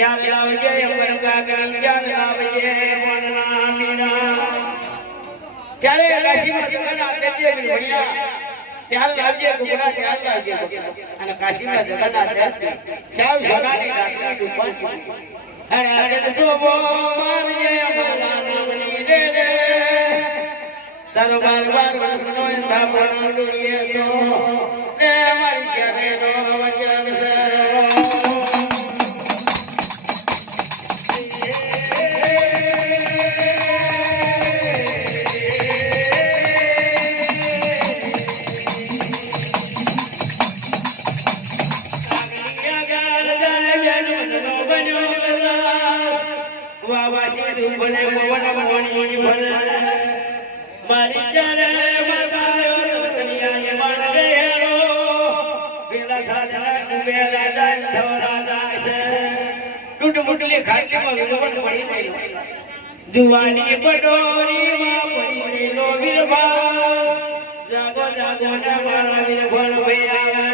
ચાલ લાવજે અમર કાગળ ચાલ લાવજે મનના મીરા ચાલે કાશીમાં જગન્નાથ દેવજી ભણ્યા ચાલ લાવજે ગુગરા ચાલ લાવજે અને કાશીમાં જગન્નાથ દેવજી સાવ સોનાની ગાંઠની દુકાન અરે અરે સોબો મારજે અમરના નામની રે રે તારો બાર બાર વર્ષનો ધામણ દુનિયે તો રે મારી ક્યારે નો વચન જુવાની પટોરી માં પડેલો વીરભા જાગો જાગો ને મારા વીરભણ ભૈયા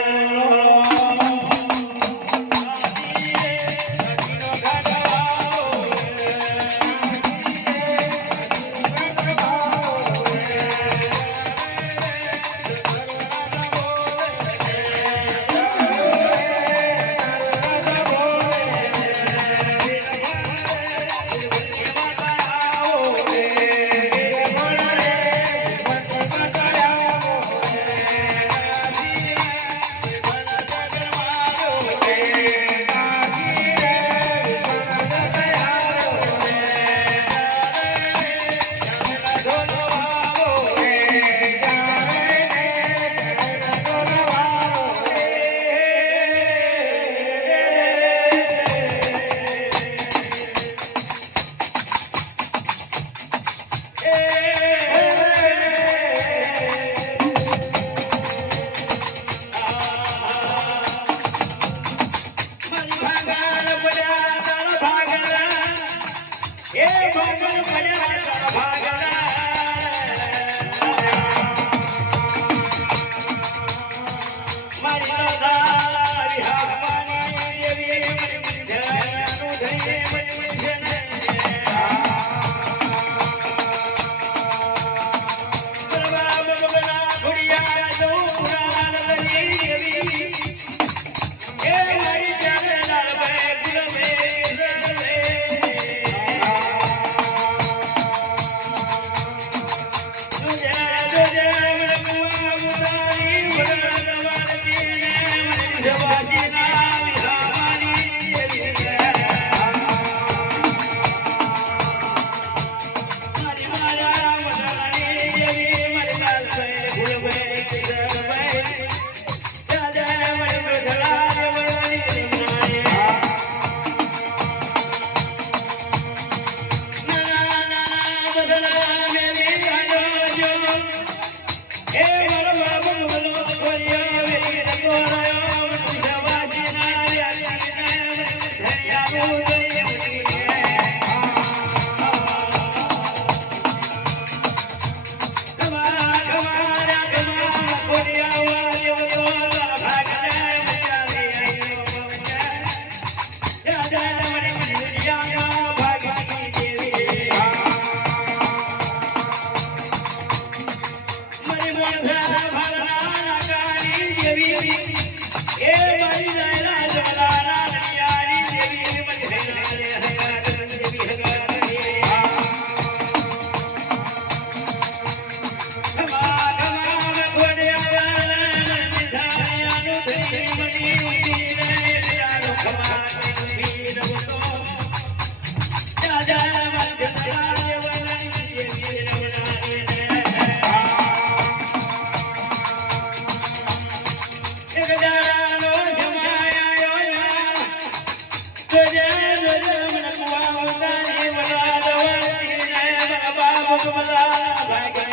Bye.